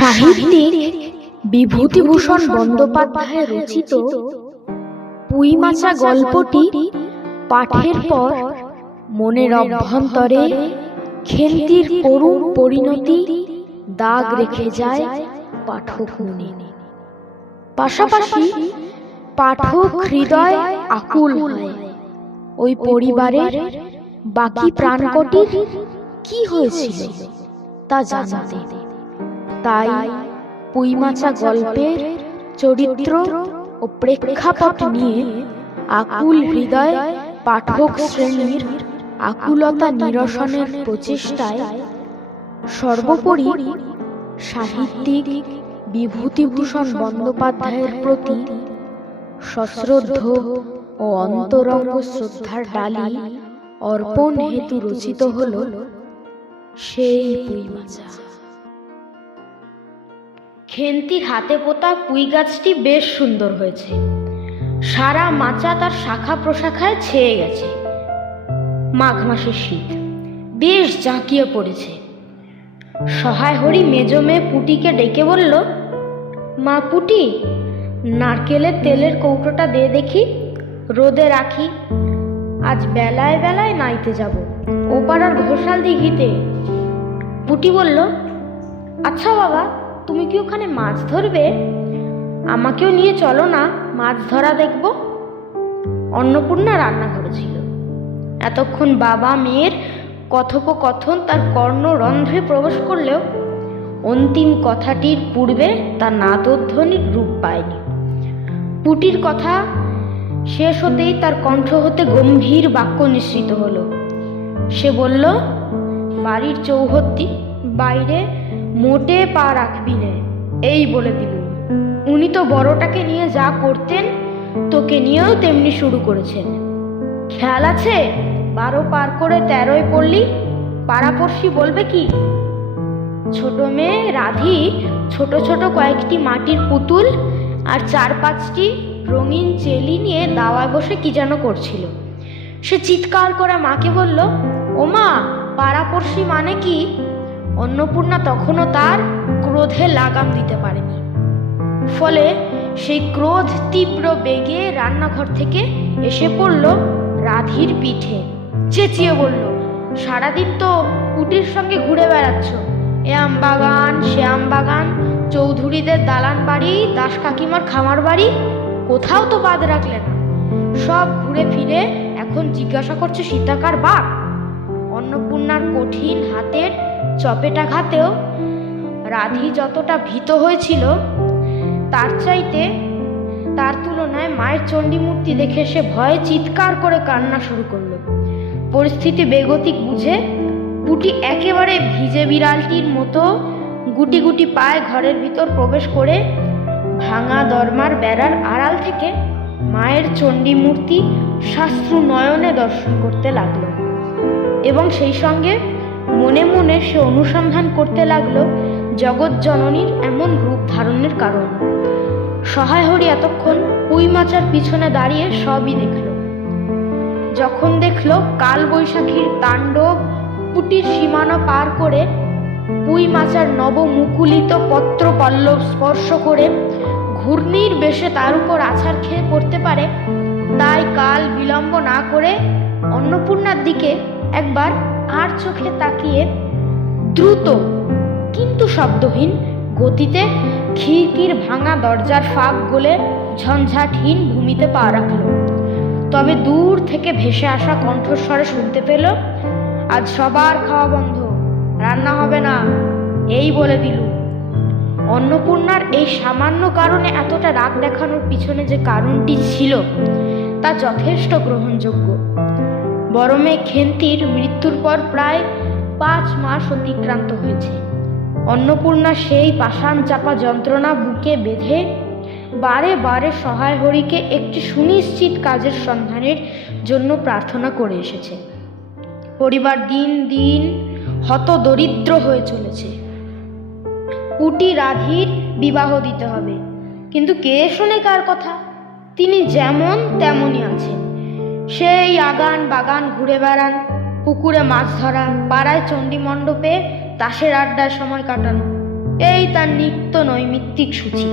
সাহিত্যিক বিভূতিভূষণ বন্দ্যোপাধ্যায় রচিত পুঁইমাচা গল্পটি পাঠের পর মনের অভ্যন্তরে খেন্তির করুণ পরিণতি দাগ রেখে যায় পাঠক মনে। পাশাপাশি পাঠক হৃদয় আকুল হয় ওই পরিবারের বাকি প্রাণকটির কি হয়েছিল তা জানাতে। তাই পুঁইমাচা গল্পের চরিত্র ও প্রেক্ষাপট নিয়ে আকুল হৃদয় পাঠক শ্রেণীর আকুলতা নিরসনের প্রচেষ্টায় সর্বোপরি সাহিত্যিক বিভূতিভূষণ বন্দ্যোপাধ্যায়ের প্রতি সশ্রদ্ধ ও অন্তরঙ্গ শ্রদ্ধার ডালি অর্পণ হেতু রচিত হল সেই পুঁইমাচা। খেন্তির হাতে পোতা পুঁই গাছটি বেশ সুন্দর হয়েছে। সারা মাচা তার শাখা প্রশাখায় ছেয়ে গেছে। মাঘ মাসের শীত বেশ জাঁকিয়ে পড়েছে। সহায় হরি মেজ মেয়ে পুটিকে ডেকে বলল, মা পুটি, নারকেলের তেলের কৌটোটা দে দেখি, রোদে রাখি, আজ বেলায় বেলায় নাইতে যাব ও পাড়ার ঘোষাল দিঘিতে। পুটি বলল, আচ্ছা বাবা, তুমি কি ওখানে মাছ ধরবে? আমাকেও নিয়ে চলো না, মাছ ধরা দেখব। অন্নপূর্ণা রান্নাঘরে ছিল। এতক্ষণ বাবা মেয়ের কথোপকথন তার কর্ণরন্ধ্রে প্রবেশ করলেও অন্তিম কথাটির পূর্বে তার নাদধ্বনির রূপ পায়নি। পুটির কথা শেষ হতেই তার কণ্ঠ হতে গম্ভীর বাক্য নিঃসৃত হলো। সে বলল, বাড়ির চৌহদ্দি বাইরে মোটে পা রাখবি নে, এই বলে দিলুম। উনি তো বড়টাকে নিয়ে যা করতেন, তোকে নিয়েও তেমনি শুরু করেছেন। খেয়াল আছে, 12 পার করে 13য় পড়লি, পাড়াপড়শি বলবে কি? ছোট মেয়ে রাধি ছোট ছোট কয়েকটি মাটির পুতুল আর 4-5টি রঙিন চেলি নিয়ে দাওয়ায় বসে কি যেন করছিল। সে চিৎকার করে মাকে বলল, ও মা, পাড়াপড়শি মানে কি? অন্নপূর্ণা তখনও তার ক্রোধে লাগাম দিতে পারেনি। ফলে সেই ক্রোধ তীব্র বেগে রান্নাঘর থেকে এসে পড়ল রাধির পিঠে। চেঁচিয়ে বলল, সারাদিন তো পুটির সঙ্গে ঘুরে বেড়াচ্ছ, এ আম বাগান সে আম বাগান, চৌধুরীদের দালান বাড়ি, দাস কাকিমার খামার বাড়ি, কোথাও তো বাদ রাখলে না। সব ঘুরে ফিরে এখন জিজ্ঞাসা করছে সীতাকার বাপ। অন্নপূর্ণার কঠিন হাতের চপেটাঘাতেও রাধি যতটা ভীত হয়েছিল, তার তুলনায় মায়ের চণ্ডী মূর্তি দেখে সে ভয়ে চিৎকার করে কান্না শুরু করলো। পরিস্থিতি বেগতিক বুঝে পুটি একেবারে ভিজে বিড়ালটির মতো গুটি গুটি পায়ে ঘরের ভিতর প্রবেশ করে ভাঙা দরমার বেড়ার আড়াল থেকে মায়ের চণ্ডী মূর্তি শাস্ত্রু নয়নে দর্শন করতে লাগলো এবং সেই সঙ্গে মনে মনে সে অনুসন্ধান করতে লাগলো জগৎ জননীর এমন রূপ ধারণের কারণ। সহায় হরি এতক্ষণ পুঁইমাচার পিছনে দাঁড়িয়ে সবই দেখল। যখন দেখল কাল বৈশাখীর তাণ্ডব পুটির সীমানা পার করে পুঁইমাচার নবমুকুলিত পত্র পল্লব স্পর্শ করে ঘূর্ণির বেশে তার উপর আছাড় খেয়ে পড়তে পারে, তাই কাল বিলম্ব না করে অন্নপূর্ণার দিকে একবার আর চোখে তাকিয়ে দ্রুত কিন্তু শব্দহীন গতিতে খিড়কির ভাঙা দরজার ফাঁক গলে ঝঞ্ঝাটহীন ভূমিতে পা রাখল। তবে দূর থেকে ভেসে আসা কণ্ঠস্বরে শুনতে পেল, আজ সবার খাওয়া বন্ধ, রান্না হবে না, এই বলে দিল। অন্নপূর্ণার এই সামান্য কারণে এতটা রাগ দেখানোর পিছনে যে কারণটি ছিল তা যথেষ্ট গ্রহণযোগ্য। বড় মেয়ে খেন্তির মৃত্যুর পর প্রায় 5 মাস অতিক্রান্ত হয়েছে। অন্নপূর্ণা সেই পাষাণ চাপা যন্ত্রণা বুকে বেঁধে বারে বারে সহায় হরিকে একটি সুনিশ্চিত কাজের সন্ধানের জন্য প্রার্থনা করে এসেছে। পরিবার দিন দিন হতদরিদ্র হয়ে চলেছে। পুটি রাধির বিবাহ দিতে হবে, কিন্তু কে শোনে কার কথা? তিনি যেমন তেমনই আছেন। সেই আগান বাগান ঘুরে বেড়ান, পুকুরে মাছ ধরা, পাড়ায় চণ্ডী মণ্ডপে তাসের আড্ডায় সময় কাটানো। এই তার নিত্য নৈমিত্তিক সূচি।